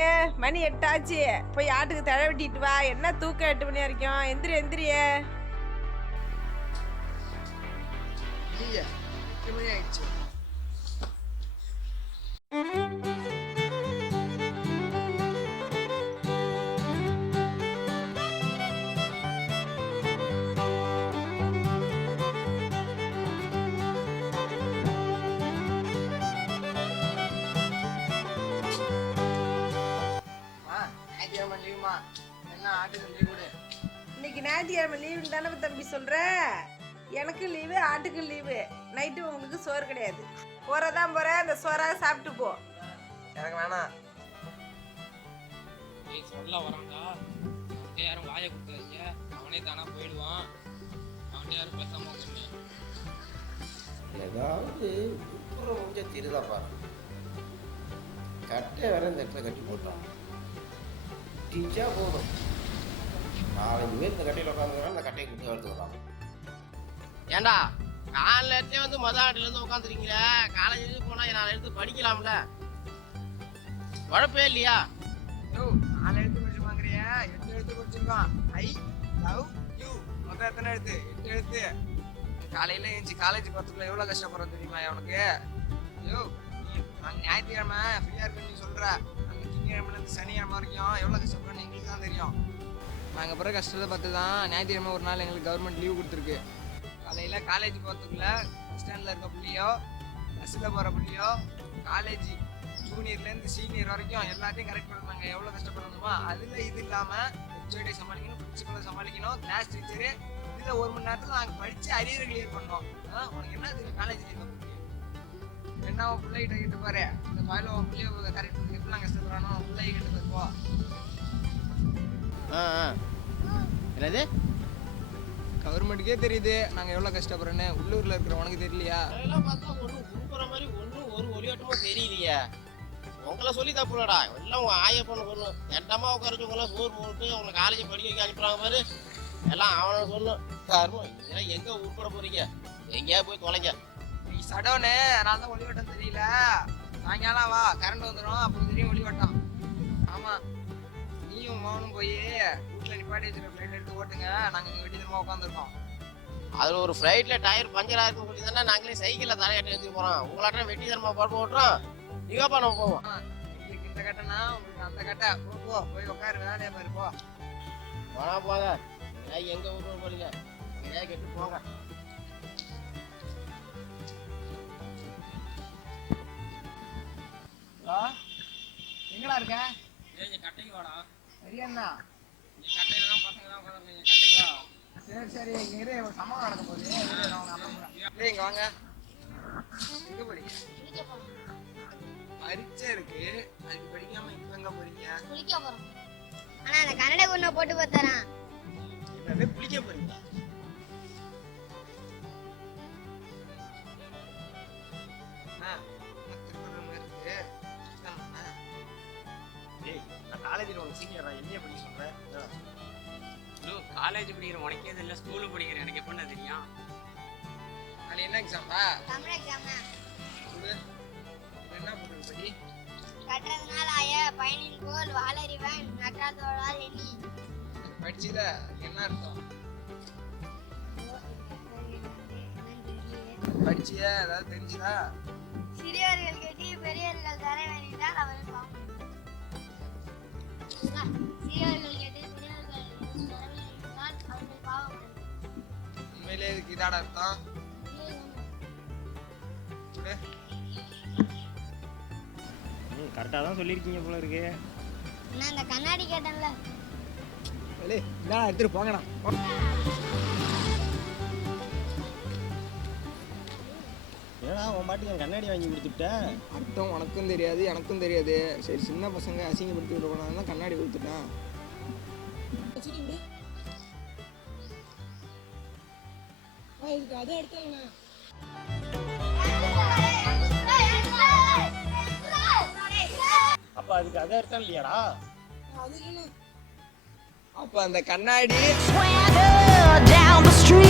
எந்திரியே, மணி 8 ஆச்சு. போய் ஆட்டுக்கு தழை வெட்டிட்டு வா. என்ன தூக்கம் 8 மணி வரைக்கும்? எந்திரியே. இல்லையே 8 மணி ஆயிடுச்சு. இன்னைக்கு ஞாயிற்றுக்கிழமை லீவுன்னு தானே தம்பி சொல்ற? எனக்கு லீவு, ஆட்டுக்கு லீவு. நைட்டு உங்களுக்கு சோறு கிடையாது. போறதான் போற, அந்த சோறாக சாப்பிட்டு போ. எனக்கு வேணாம். சொல்ல வரான்டா, அவன்கிட்ட யாரும் வாயை கொடுத்தாதீங்க. அவனே தானா போயிடுவான். அவன்கிட்ட யாரும் பேசாம ஏதாவது உட்புறம் கொஞ்சம் தெரியுதா பாரு. கட்டை வேற இந்த இடத்துல கட்டி போட்டான். டீச்சா போதும். 4-5 பேர் இந்த கட்டையில் உட்காந்துக்கிறான். அந்த கட்டையை குட்டி எடுத்துக்கிறான். ஏண்டா காலைல இடத்துல வந்து ஆட்டில இருந்து உட்காந்துருக்கீங்களே, காலேஜ் போனா நான் எடுத்து படிக்கலாம்ல, உழப்பே இல்லையா? 4 எழுத்து படிச்சு வாங்குறியா? 8 எழுத்து படிச்சிருக்கான். I love you. மொத்தம் எத்தனை எழுத்து? 8 எழுத்து. காலையில ஏஞ்சி காலேஜ் போறதுக்குள்ள எவ்வளவு கஷ்டப்படுறோம் தெரியுமா உனக்கு? ஐயோ, நாங்க ஞாயிற்றுக்கிழமை ஃப்ரீயா இருக்குன்னு நீ சொல்ற. நாங்க திங்கக்கிழமைல இருந்து சனிக்கிழமை வரைக்கும் எவ்வளவு கஷ்டப்படுறோம் எங்களுக்கு தான் தெரியும். நாங்கள் பிறகு கஷ்டத்தை பார்த்து தான் ஞாயிற்றுக்கிழமை ஒரு நாள் எங்களுக்கு கவர்மெண்ட் லீவு கொடுத்துருக்கு. காலையில் காலேஜ் போகிறதுக்குள்ள பஸ் ஸ்டாண்டில் இருக்க பிள்ளையோ, பஸ்ஸில் போகிற பிள்ளையோ, காலேஜ் ஜூனியர்லேருந்து சீனியர் வரைக்கும் எல்லாத்தையும் கரெக்ட் பண்ணுறாங்க. எவ்வளோ கஷ்டப்படுறோமா? அதில் இது இல்லாமல் ஹெச்ஓடி சமாளிக்கணும், பிரின்சிபலை சமாளிக்கணும், கிளாஸ் டீச்சரு. இதில் 1 மணி நேரத்தில் நாங்கள் படித்து அரியரை கிளியர் பண்ணோம். உனக்கு என்ன தெரியும் காலேஜ் லீவ்? என்ன உன் பிள்ளைகிட்ட கிட்ட பாரு, இந்த பாயில் உன் பிள்ளைய கரெக்ட் பண்ணி எப்படிலாம் கஷ்டப்படுறானோ உன் பிள்ளைய கிட்ட போயிருப்போ. என்னது? கவர்மெண்ட்டுக்கே தெரியுது நாங்கள் எவ்வளோ கஷ்டப்படுறோன்னு. உள்ளூரில் இருக்கிற உனக்கு தெரியலையா? அதெல்லாம் பார்த்தா ஒன்றும் குறுப்புற மாதிரி ஒன்றும் ஒரு ஒளியாட்டமும் தெரியலையே. உங்களை சொல்லி தப்புலடா, எல்லாம் உங்கள் ஆய பொண்ணு எட்டமாக உட்காரச்சு உங்களாம் சோறு போட்டு உங்களை காலேஜ் படிக்க வைக்க அனுப்புறாங்க பாரு. எல்லாம் அவனை சொல்லணும். காரணம் இதெல்லாம் எங்கே உட்பட போறீங்க? எங்கேயா போய் தொலைங்க. நீ சடோன்னு அதனால தான் ஒளிவட்டம் தெரியல. சாயங்காலம் வா, கரண்ட் வந்துடும், அப்புறம் தெரியும் ஒளிவட்டம். ஆமாம், நீயும் மௌனும் போய் வீட்டில் நிப்பாட்டி வச்சுருக்க ஃப்ளைட் எடுத்து ஓட்டுங்க. நாங்கள் இங்கே வெட்டி தரமாக உட்காந்துருக்கோம். அதில் ஒரு ஃப்ளைட்டில் டயர் பஞ்சராக இருக்கும் சொல்லி தானே நாங்களே சைக்கிளில் தலையாட்டி எடுத்துட்டு போகிறோம். உங்களாட்ட வெட்டி தரமாக குழப்பம் ஓட்டுறோம். நீங்கப்பா நம்ம போவோம். எங்களுக்கு இந்த கட்டைனா உங்களுக்கு அந்த கட்டை. போய் உட்காரு, வேலையை பாரு போ. போனா போங்க, எங்கள் ஊருக்கு போறீங்க, எங்கேயா கெட்டு போங்க. எங்கடா இருக்க? கட்டைக்கு வாடா. சரியாண்ணா? கட்டையில தான் பசங்க தான் உட்காந்துருக்கீங்க. கட்டைக்கு வா. சரி இங்கே இரு, ஒரு சம்பவம் நடக்க போகுது. இங்கே வாங்க. எங்கே போறீங்க? பரீட்சை இருக்கு, அதுக்கு படிக்காம இப்போ எங்க போறீங்க? குளிக்க போறோம். ஆனா அந்த கன்னட குண்ண போட்டு பார்த்தாராம். என்னது குளிக்க போறீங்களா? காலேஜில் உனக்கு சீனியரா என்ன படிக்க சொல்கிறேன்? காலேஜ் படிக்கிற உனக்கே தெரியல, ஸ்கூலில் படிக்கிற எனக்கு எப்படின்னா தெரியும்? நாளைக்கு என்ன எக்ஸாம்பா? தமிழ் எக்ஸாம் தான். என்ன போட்டு படி? கற்றதுனால ஆய பயனின் போல் வாழறிவன் நற்றாதோடால் எண்ணி. படிச்சுல என்ன அர்த்தம்? படிச்சிய ஏதாவது தெரிஞ்சுதா? சிறியவர்கள் கேட்டு பெரியவர்கள் தர வேண்டியதால் அவர்கள் பாவம். சிறியவர்கள் கேட்டு பெரியவர்கள் தர வேண்டியதால் அவர்கள் பாவம். உண்மையிலே இதுக்கு இதாட அர்த்தம்? கரெக்டாக தான் சொல்லியிருக்கீங்க போல இருக்கு. நான் இந்த கண்ணாடி கேட்டேன்ல. எடுத்துட்டு போங்கண்ணா. ஏன்னா உன் பாட்டுக்கு என் கண்ணாடி வாங்கி கொடுத்துட்டேன். அர்த்தம் உனக்கும் தெரியாது எனக்கும் தெரியாது. சரி, சின்ன பசங்க அசிங்கப்படுத்தி விடக்கூடாதுன்னா கண்ணாடி கொடுத்துட்டேன். அதை எடுத்துங்க. அப்போ அதுக்கு அதை அர்த்தம் இல்லையாடா? அப்ப அந்த கண்ணாடி down the street